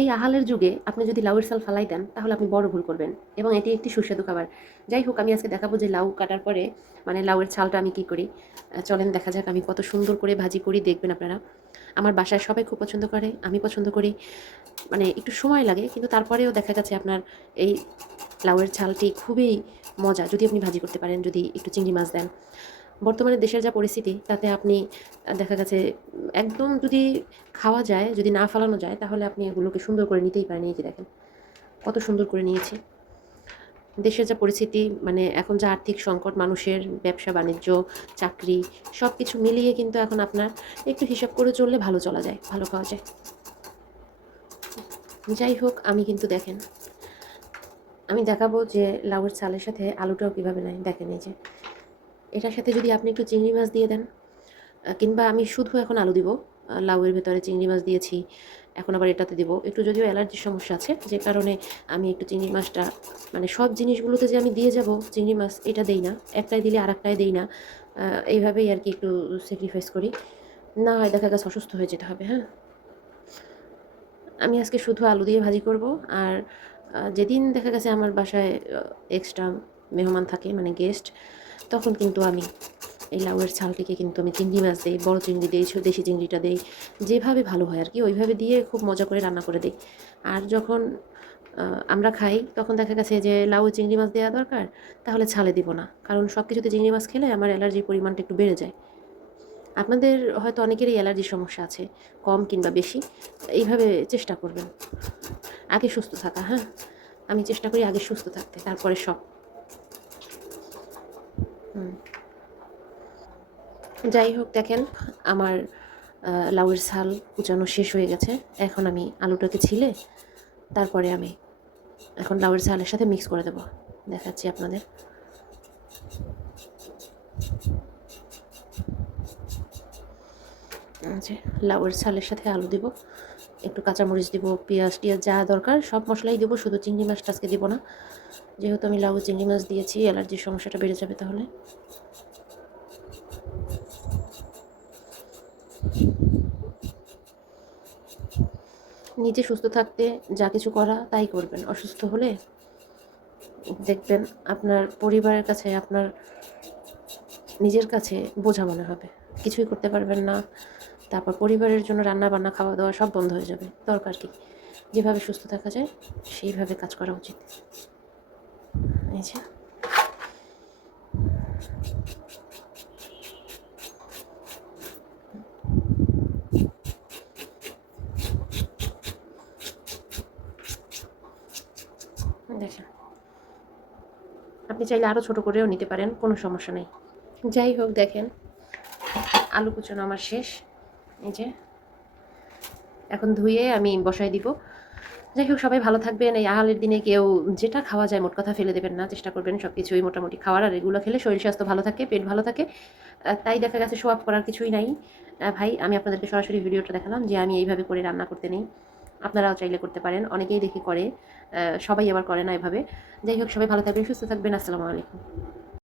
এই আহালের যুগে আপনি যদি লাউয়ের চাল ফালাই দেন, তাহলে আপনি বড় ভুল করবেন। এবং এটি একটি সুস্বাদু খাবার। যাই হোক, আমি আজকে দেখাবো যে লাউ কাটার পরে মানে লাউয়ের ছালটা আমি কি করি। চলেন দেখা যাক, আমি কত সুন্দর করে ভাজি করি, দেখবেন আপনারা। আমার বাসায় সবাই খুব পছন্দ করে, আমি পছন্দ করি। মানে একটু সময় লাগে, কিন্তু তারপরেও দেখা গেছে আপনার এই লাউয়ের ছালটি খুবই মজা, যদি আপনি ভাজি করতে পারেন, যদি একটু চিংড়ি মাছ দেন। বর্তমানে দেশের যা পরিস্থিতি, তাতে আপনি দেখা গেছে, একদম যদি খাওয়া যায়, যদি না ফালানো যায়, তাহলে আপনি এগুলোকে সুন্দর করে নিতেই পারেন। এই যে দেখেন, কত সুন্দর করে নিয়েছি। দেশের যা পরিস্থিতি মানে এখন যা আর্থিক সংকট, মানুষের ব্যবসা, বাণিজ্য, চাকরি সব কিছু মিলিয়ে কিন্তু এখন আপনার একটু হিসাব করে চললে ভালো চলা যায়, ভালো খাওয়া যায়। যাই হোক, আমি কিন্তু দেখেন, আমি দেখাবো যে লাউয়ের চালের সাথে আলুটাও কীভাবে নেয় দেখেন এই যে এটার সাথে যদি আপনি একটু চিংড়ি মাছ দিয়ে দেন কিংবা আমি শুধু এখন আলু দিব লাউয়ের ভেতরে চিংড়ি মাছ দিয়েছি, এখন আবার এটাতে দিব। একটু যদিও অ্যালার্জির সমস্যা আছে, যে কারণে আমি একটু চিংড়ি মাছটা মানে সব জিনিসগুলোতে যে আমি দিয়ে যাব চিংড়ি মাছ, এটা দেই না। একটাই দিলে আর একটাই দেই না। এইভাবেই আর কি একটু স্যাক্রিফাইস করি। না হয় দেখা গেছে অসুস্থ হয়ে যেতে হবে হ্যাঁ? আমি আজকে শুধু আলু দিয়ে ভাজি করব, আর যেদিন দেখা গেছে আমার বাসায় এক্সট্রা মেহমান থাকে মানে গেস্ট তখন কিন্তু আমি এই লাউয়ের ছালটিকে কিন্তু আমি চিংড়ি মাছ দিই, বড় চিংড়ি দিই দেশি চিংড়িটা দিই, যেভাবে ভালো হয় আর কি, ওইভাবে দিয়ে খুব মজা করে রান্না করে দিই। আর যখন আমরা খাই, তখন দেখা গেছে যে লাউ চিংড়ি মাছ দেওয়া দরকার, তাহলে ছালে দিব না, কারণ সব কিছুতে চিংড়ি মাছ খেলে আমার অ্যালার্জির পরিমাণটা একটু বেড়ে যায়। আপনাদের হয়তো অনেকেরই অ্যালার্জির সমস্যা আছে, কম কিংবা বেশি, এইভাবে চেষ্টা করবেন। আগে সুস্থ থাকা হ্যাঁ? আমি চেষ্টা করি আগে সুস্থ থাকতে, তারপরে সব। যাই হোক, দেখেন আমার লাউয়ের ছাল কুচানো শেষ হয়ে গেছে। এখন আমি আলুটাকে ছিলে, তারপরে আমি এখন লাউয়ের ছালের সাথে মিক্স করে দেবো। দেখাচ্ছি আপনাদের। আচ্ছা লাউয়ের ছালের সাথে আলু দিব। একটু কাঁচামরিচ দিব, পেঁয়াজ টিয়াজ যা দরকার, সব মশলাই দেবো, শুধু চিংড়ি মাছটা আজকে দেবো না। যেহেতু আমি লাউ, চিংড়ি মাছ দিয়েছি, অ্যালার্জির সমস্যাটা বেড়ে যাবে তাহলে। নিজে সুস্থ থাকতে যা কিছু করা, তাই করবেন। অসুস্থ হলে দেখবেন আপনার পরিবারের কাছে, আপনার নিজের কাছে বোঝা মনে হবে। কিছুই করতে পারবেন না। তারপর পরিবারের জন্য রান্না বান্না, খাওয়া দাওয়া সব বন্ধ হয়ে যাবে। দরকার কি? যেভাবে সুস্থ থাকা যায়, সেইভাবে কাজ করা উচিত। দেখেন। আপনি চাইলে আরও ছোট করেও নিতে পারেন, কোনো সমস্যা নেই। যাই হোক, দেখেন, আলু কুচানো আমার শেষ। এই যে। এখন ধুয়ে আমি বসাই দিব। যাই হোক, সবাই ভালো থাকবেন। এই আহালের দিনে কেউ যেটা খাওয়া যায় মোট কথা ফেলে দেবেন না, চেষ্টা করবেন সব কিছুই মোটামুটি খাওয়ার। আর এগুলো খেলে শরীর স্বাস্থ্য ভালো থাকে, পেট ভালো থাকে। তাই দেখা গেছে শো করার কিছুই নাই। ভাই, আমি আপনাদেরকে সরাসরি ভিডিওটা দেখালাম যে আমি এইভাবে করে রান্না করতে নেই। আপনারাও চাইলে করতে পারেন, অনেকেই দেখি করে। সবাই আবার করে না এভাবে। যাই হোক, সবাই ভালো থাকবেন, সুস্থ থাকবেন। আসসালামু আলাইকুম।